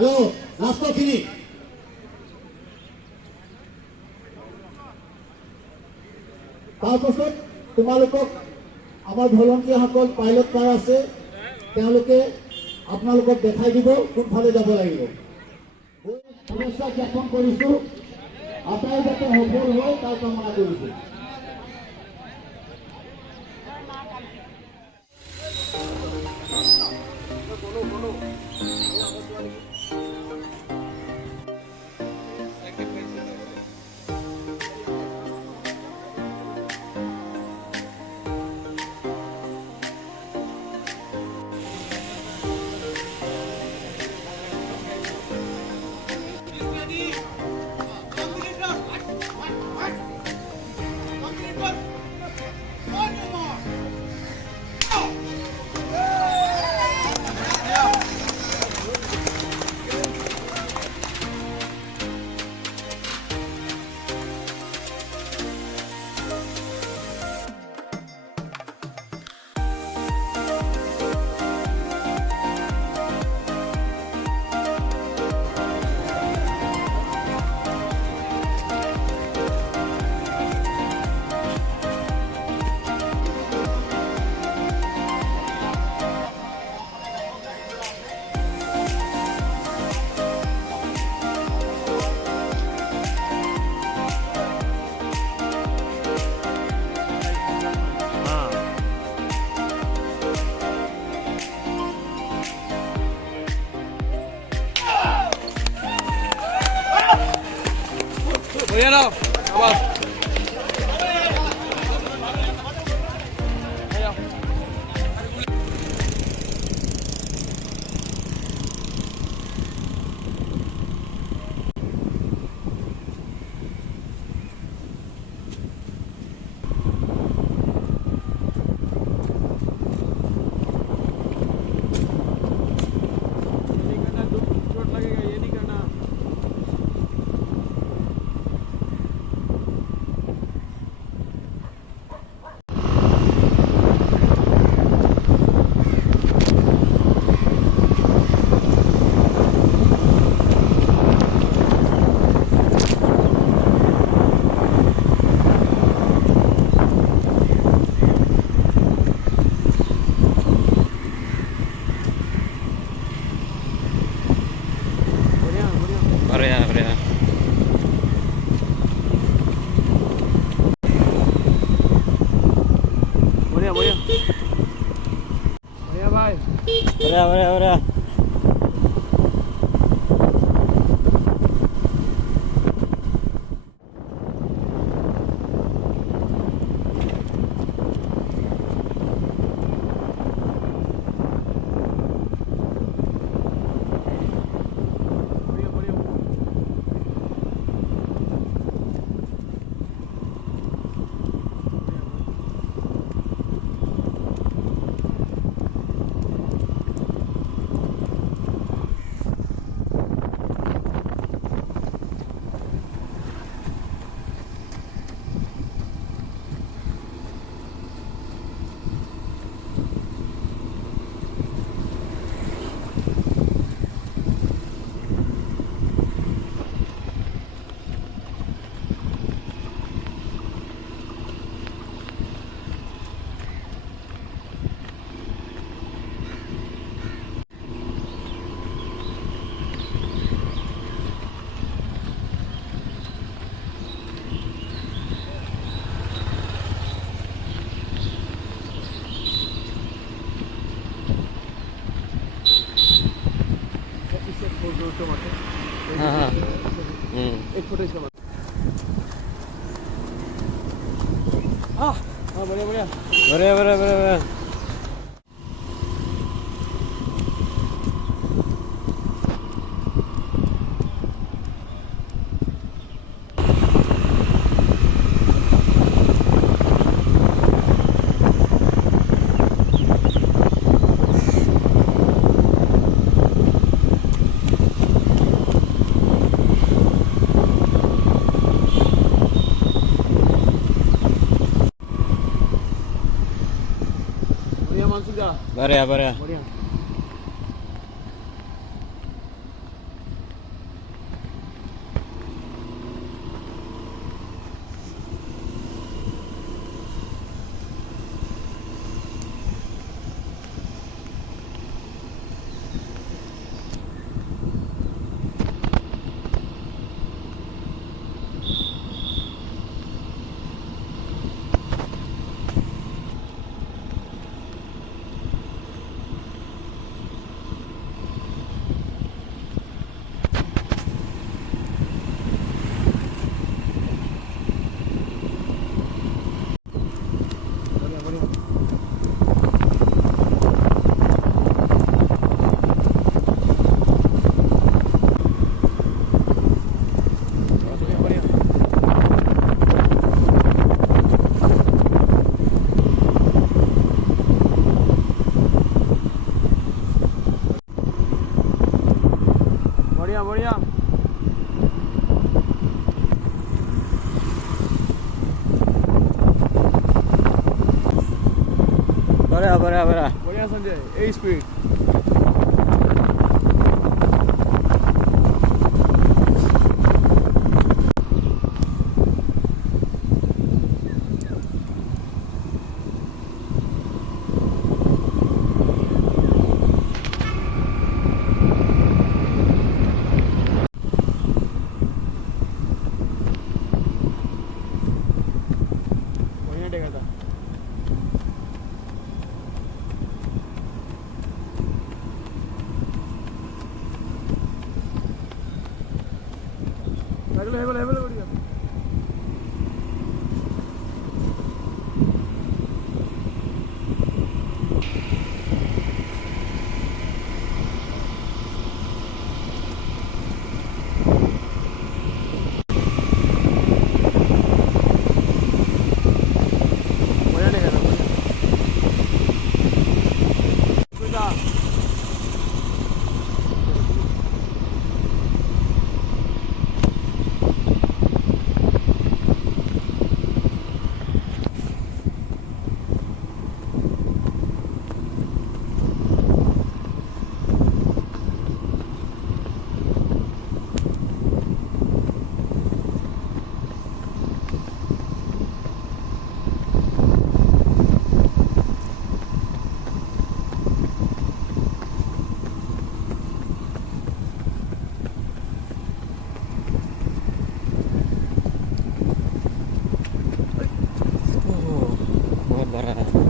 Hello' লাষ্টৰখিনি তাৰপাছত তোমালোকক আমাৰ ভলন্টিয়াৰসকল পাইলট কাৰ আছে তেওঁলোকে আপোনালোকক দেখাই দিব কোনফালে যাব লাগিব শুভেচ্ছা জ্ঞাপন কৰিছোঁ আটাই যাতে সফল হয় তাৰ কামনা কৰিছোঁ Bueno, vamos. Barea. Barea bhai. Barea. एक फोटो इसका हाँ बढ़िया बढ़िया बढ़िया बढ़िया बढ़िया बढ़िया बढ़िया बढ़िया संजय ए स्पीड बढ़िया टेका था बढ़िया बढ़िया टेका था बढ़िया बहुत बड़ा है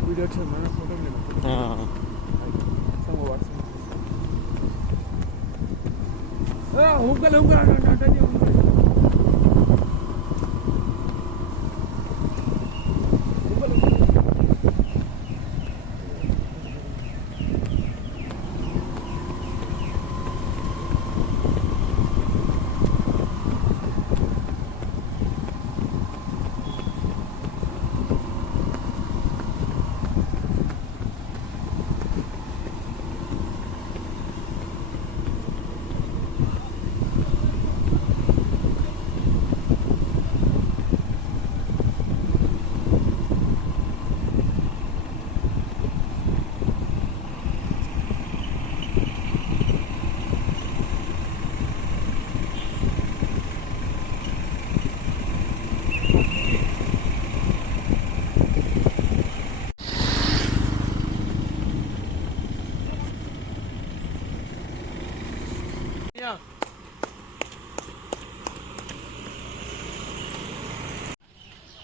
वीडियो अच्छा मैंने फोटो भी लेना हाँ sama WhatsApp हुक्का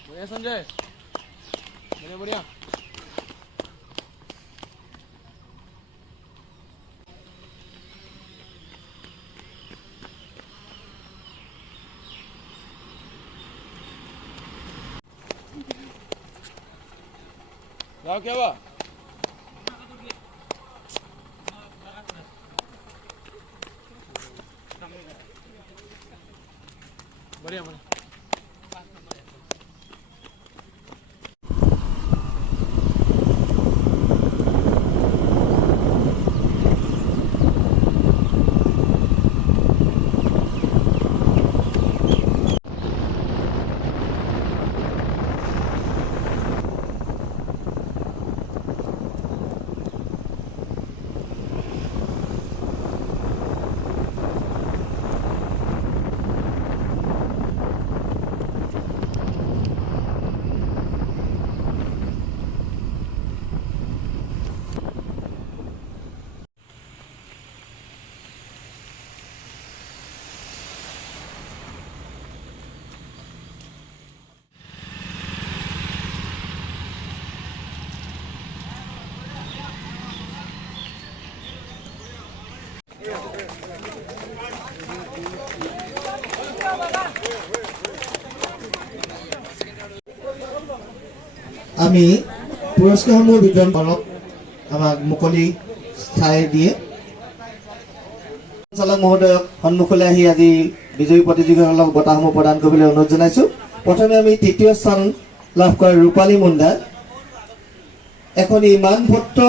बढ़िया संजय बढ़िया बढ़िया क्या हुआ बढ़िया बढ़िया আমি পুৰস্কাৰসমূহ বিতৰণ কৰক আমাক মুকলি ঠাই দিয়ে সঞ্চালক মহোদয়ক সন্মুখলৈ আহি আজি বিজয়ী প্ৰতিযোগীসকলক বঁটাসমূহ প্ৰদান কৰিবলৈ অনুৰোধ জনাইছোঁ। প্ৰথমে আমি তৃতীয় স্থান লাভ কৰা ৰূপালী মুণ্ডা এখনি মানপত্ৰ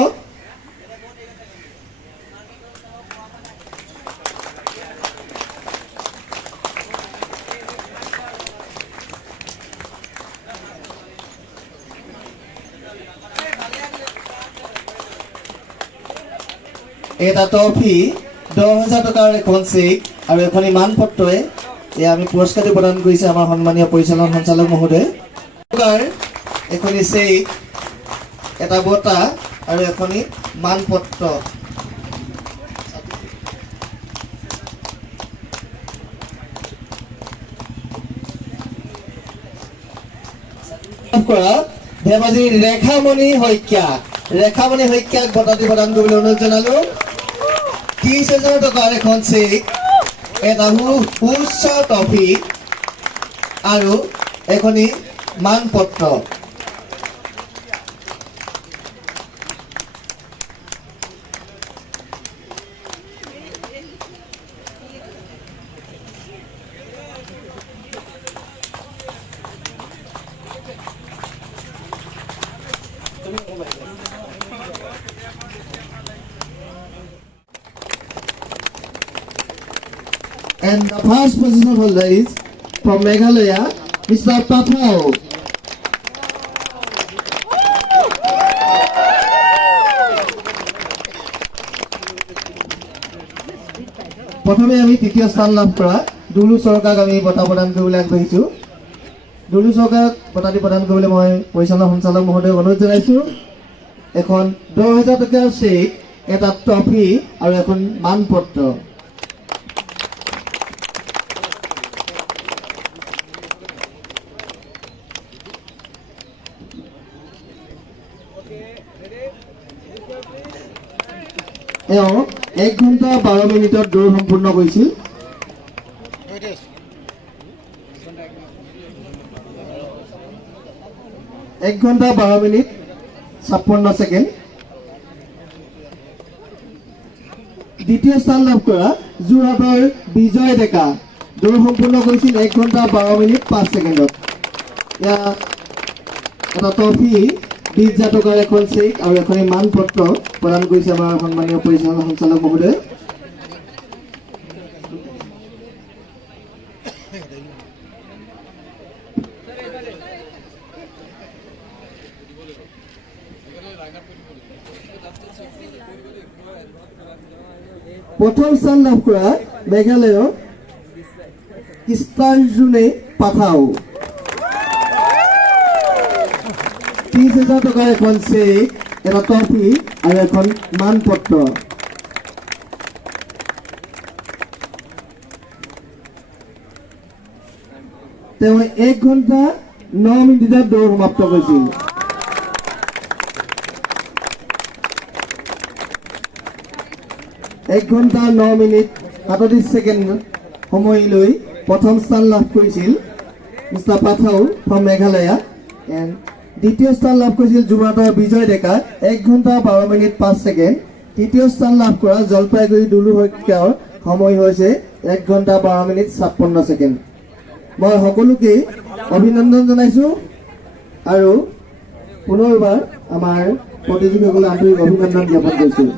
এটা ট্ৰফি 10,000 টকাৰ এখন চেক আৰু এখনি মানপত্ৰই এয়া আমি পুৰস্কাৰটো প্ৰদান কৰিছে আমাৰ সন্মানীয় পৰিচালন সঞ্চালক মহোদয়। এখনি চেক এটা বঁটা আৰু এখনি মানপত্ৰ কৰা ধেমাজিৰ ৰেখামণি শইকীয়াক বঁটাটো প্ৰদান কৰিবলৈ অনুৰোধ জনালো। 30,000 টকাৰ এখন চেক এটা উচ্চ ট্ৰফি আৰু এখনি মানপত্ৰ And the first position holder is from Meghalaya, Mr. Pathao. প্ৰথমে আমি তৃতীয় স্থান লাভ কৰা দুলু চৰকাৰক আমি বঁটা প্ৰদান কৰিবলৈ আগবাঢ়িছোঁ। দুলু চৰকাৰক বঁটাটি প্ৰদান কৰিবলৈ মই পৰিচালনা সঞ্চালক মহোদয়ক অনুৰোধ জনাইছোঁ। এখন 10,000 টকাৰ চেক এটা ট্ৰফি আৰু এখন মানপত্ৰ এওঁ 1 ঘণ্টা 12 মিনিটত দৌৰ সম্পূৰ্ণ কৰিছিল। 1 ঘণ্টা 12 মিনিট 56 ছেকেণ্ড। দ্বিতীয় স্থান লাভ কৰা যোৰহাটৰ বিজয় ডেকা দৌৰ সম্পূৰ্ণ কৰিছিল 1 ঘণ্টা 12 মিনিট 5 ছেকেণ্ডত। এয়া এটা ট্ৰফি 20,000 টকাৰ এখন চেক আৰু এখনি মানপত্ৰ প্ৰদান কৰিছে আমাৰ সন্মানীয় পৰিচালনা সঞ্চালক মহোদয়। প্ৰথম স্থান লাভ কৰা মেঘালয়ৰ কৃষ্ণাৰ্জুনে পাথাও 30,000 টকাৰ এখন চেক এটা ট্ৰফি আৰু এখন মানপত্ৰ তেওঁ 1 ঘণ্টা 9 মিনিটত দৌৰ সমাপ্ত কৰিছিল। এক ঘণ্টা 9 মিনিট 37 ছেকেণ্ড সময় লৈ প্ৰথম স্থান লাভ কৰিছিল মিষ্টাৰ পাথাও ফ্ৰম মেঘালয়া। এণ্ড দ্বিতীয় স্থান লাভ কৰিছিল যোৰহাটৰ বিজয় ডেকা 1 ঘণ্টা 12 মিনিট 5 ছেকেণ্ড। তৃতীয় স্থান লাভ কৰা জলপাইগুৰি দুলু শইকীয়াৰ সময় হৈছে 1 ঘণ্টা 12 মিনিট 56 ছেকেণ্ড। মই সকলোকে অভিনন্দন জনাইছোঁ আৰু পুনৰবাৰ আমাৰ প্ৰতিযোগীসকলক আন্তৰিক অভিনন্দন জ্ঞাপন কৰিছোঁ।